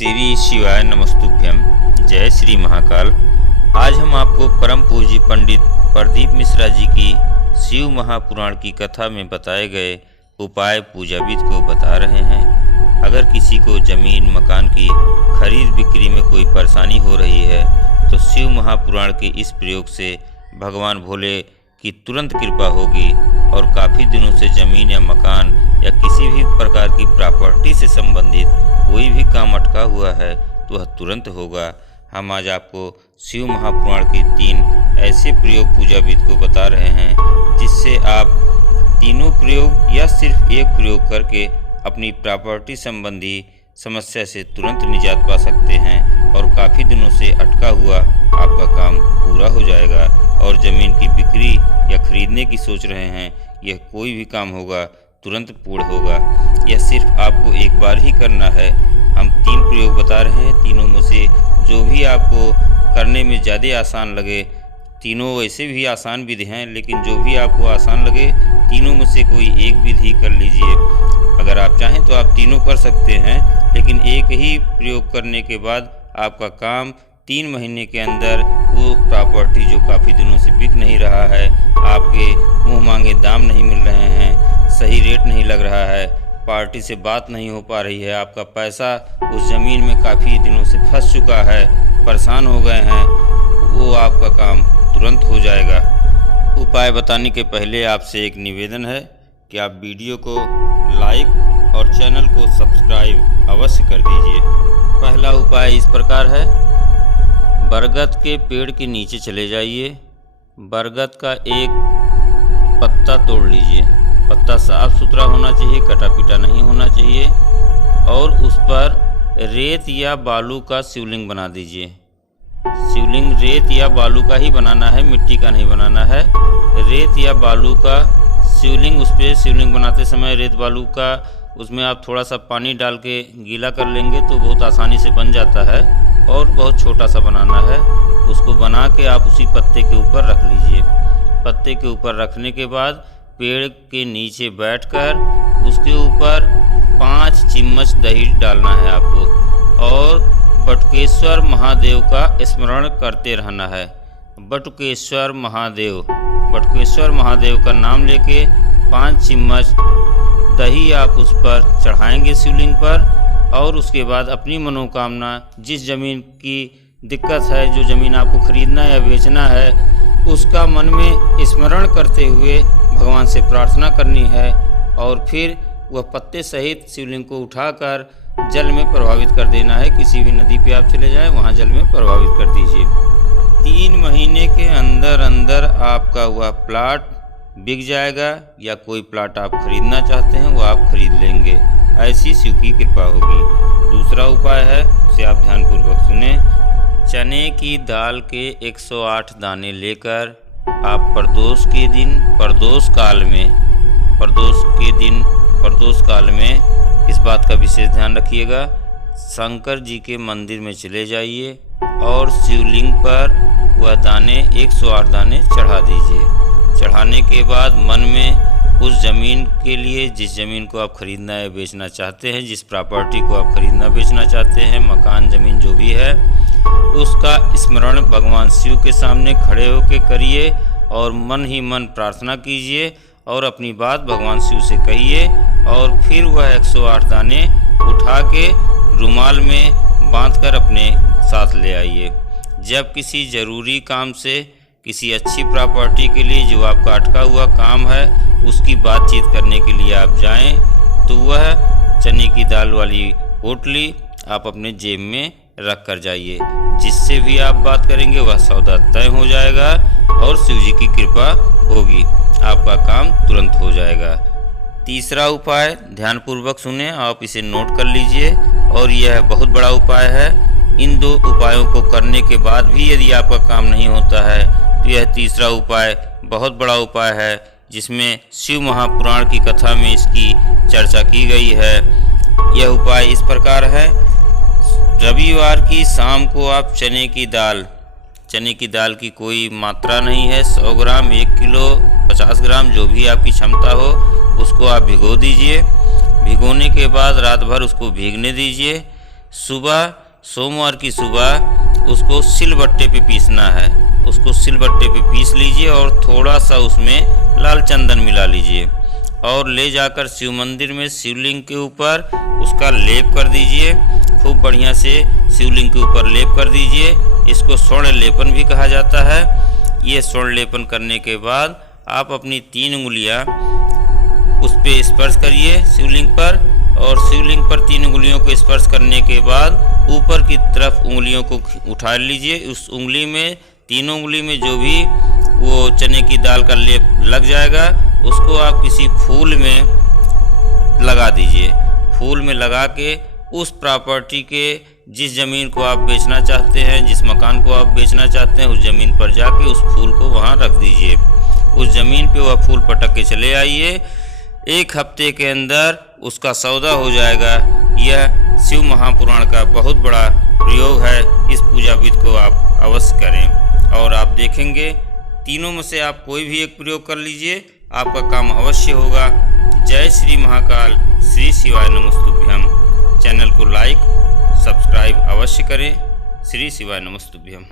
श्री शिवाय नमस्तुभ्यम। जय श्री महाकाल। आज हम आपको परम पूज्य पंडित प्रदीप मिश्रा जी की शिव महापुराण की कथा में बताए गए उपाय पूजा विधि को बता रहे हैं। अगर किसी को जमीन मकान की खरीद बिक्री में कोई परेशानी हो रही है तो शिव महापुराण के इस प्रयोग से भगवान भोले की तुरंत कृपा होगी और काफ़ी दिनों से ज़मीन या मकान या किसी भी प्रकार की प्रॉपर्टी से संबंधित कोई भी काम अटका हुआ है तो वह तुरंत होगा। हम आज आपको शिव महापुराण के 3 ऐसे प्रयोग पूजा विधि को बता रहे हैं जिससे आप तीनों प्रयोग या सिर्फ एक प्रयोग करके अपनी प्रॉपर्टी संबंधी समस्या से तुरंत निजात पा सकते हैं और काफ़ी दिनों से अटका हुआ आपका काम पूरा हो जाएगा। और ज़मीन की बिक्री या खरीदने की सोच रहे हैं, यह कोई भी काम होगा तुरंत पूर्ण होगा। यह सिर्फ आपको एक बार ही करना है। हम 3 प्रयोग बता रहे हैं, तीनों में से जो भी आपको करने में ज़्यादा आसान लगे, तीनों वैसे भी आसान विधि हैं, लेकिन जो भी आपको आसान लगे तीनों में से कोई एक विधि कर लीजिए। अगर आप चाहें तो आप तीनों कर सकते हैं, लेकिन एक ही प्रयोग करने के बाद आपका काम 3 महीने के अंदर वो प्रॉपर्टी जो काफ़ी दिनों से बिक नहीं रहा है, आपके मुँह मांगे दाम नहीं मिल रहे हैं, सही रेट नहीं लग रहा है, पार्टी से बात नहीं हो पा रही है, आपका पैसा उस ज़मीन में काफ़ी दिनों से फंस चुका है, परेशान हो गए हैं, वो आपका काम तुरंत हो जाएगा। उपाय बताने के पहले आपसे एक निवेदन है कि आप वीडियो को लाइक और चैनल को सब्सक्राइब अवश्य कर दीजिए। पहला उपाय इस प्रकार है, बरगद के पेड़ के नीचे चले जाइए, बरगद का एक पत्ता तोड़ लीजिए। पत्ता साफ सुथरा होना चाहिए, कटा पीटा नहीं होना चाहिए, और उस पर रेत या बालू का शिवलिंग बना दीजिए। शिवलिंग रेत या बालू का ही बनाना है, मिट्टी का नहीं बनाना है। रेत या बालू का शिवलिंग, उस पर शिवलिंग बनाते समय रेत बालू का उसमें आप थोड़ा सा पानी डाल के गीला कर लेंगे तो बहुत आसानी से बन जाता है, और बहुत छोटा सा बनाना है। उसको बना के आप उसी पत्ते के ऊपर रख लीजिए। पत्ते के ऊपर रखने के बाद पेड़ के नीचे बैठकर उसके ऊपर 5 चम्मच दही डालना है आपको, और बटुकेश्वर महादेव का स्मरण करते रहना है। बटुकेश्वर महादेव, बटुकेश्वर महादेव का नाम लेके 5 चम्मच दही आप उस पर चढ़ाएंगे शिवलिंग पर, और उसके बाद अपनी मनोकामना, जिस ज़मीन की दिक्कत है, जो ज़मीन आपको खरीदना या बेचना है, उसका मन में स्मरण करते हुए भगवान से प्रार्थना करनी है, और फिर वह पत्ते सहित शिवलिंग को उठाकर जल में प्रभावित कर देना है। किसी भी नदी पे आप चले जाएं, वहाँ जल में प्रभावित कर दीजिए। 3 महीने के अंदर अंदर आपका वह प्लाट बिक जाएगा, या कोई प्लाट आप खरीदना चाहते हैं वो आप खरीद लेंगे। ऐसी शिव की कृपा होगी। दूसरा उपाय है, उसे आप ध्यानपूर्वक सुने। चने की दाल के 108 दाने लेकर आप प्रदोष के दिन, प्रदोष काल में इस बात का विशेष ध्यान रखिएगा, शंकर जी के मंदिर में चले जाइए और शिवलिंग पर वह दाने 108 दाने चढ़ा दीजिए। चढ़ाने के बाद मन में उस ज़मीन के लिए, जिस ज़मीन को आप खरीदना या बेचना चाहते हैं, जिस प्रॉपर्टी को आप खरीदना बेचना चाहते हैं, मकान ज़मीन जो भी है, उसका स्मरण भगवान शिव के सामने खड़े होकर करिए और मन ही मन प्रार्थना कीजिए और अपनी बात भगवान शिव से कहिए, और फिर वह 108 दाने उठा के रुमाल में बांधकर अपने साथ ले आइए। जब किसी ज़रूरी काम से, किसी अच्छी प्रॉपर्टी के लिए, जो आपका अटका हुआ काम है, उसकी बातचीत करने के लिए आप जाएं, तो वह चने की दाल वाली पोटली आप अपने जेब में रख कर जाइए। जिससे भी आप बात करेंगे वह सौदा तय हो जाएगा और शिव जी की कृपा होगी, आपका काम तुरंत हो जाएगा। तीसरा उपाय ध्यानपूर्वक सुने, आप इसे नोट कर लीजिए, और यह बहुत बड़ा उपाय है। इन 2 उपायों को करने के बाद भी यदि आपका काम नहीं होता है तो यह तीसरा उपाय बहुत बड़ा उपाय है, जिसमें शिव महापुराण की कथा में इसकी चर्चा की गई है। यह उपाय इस प्रकार है, रविवार की शाम को आप चने की दाल की कोई मात्रा नहीं है, 100 ग्राम, 1 किलो, 50 ग्राम, जो भी आपकी क्षमता हो, उसको आप भिगो दीजिए। भिगोने के बाद रात भर उसको भीगने दीजिए। सुबह सोमवार की सुबह उसको सिलबट्टे पे पीसना है। उसको सिलबट्टे पे पीस लीजिए और थोड़ा सा उसमें लाल चंदन मिला लीजिए और ले जाकर शिव मंदिर में शिवलिंग के ऊपर उसका लेप कर दीजिए। खूब बढ़िया से शिवलिंग के ऊपर लेप कर दीजिए। इसको स्वर्ण लेपन भी कहा जाता है। ये स्वर्ण लेपन करने के बाद आप अपनी 3 उंगलियां उस पे स्पर्श करिए शिवलिंग पर, और शिवलिंग पर 3 उंगलियों को स्पर्श करने के बाद ऊपर की तरफ उंगलियों को उठा लीजिए। उस उंगली में, तीनों उंगली में जो भी वो चने की दाल का लेप लग जाएगा उसको आप किसी फूल में लगा दीजिए। फूल में लगा के उस प्रॉपर्टी के जिस ज़मीन को आप बेचना चाहते हैं, जिस मकान को आप बेचना चाहते हैं, उस ज़मीन पर जाके उस फूल को वहाँ रख दीजिए। उस ज़मीन पे वह फूल पटक के चले आइए। 1 हफ्ते के अंदर उसका सौदा हो जाएगा। यह शिव महापुराण का बहुत बड़ा प्रयोग है। इस पूजा विधि को आप अवश्य करें और आप देखेंगे तीनों में से आप कोई भी एक प्रयोग कर लीजिए, आपका काम अवश्य होगा। जय श्री महाकाल, श्री शिवाय नमस्तुभ्यम। चैनल को लाइक सब्सक्राइब अवश्य करें। श्री शिवाय नमस्तुभ्यम।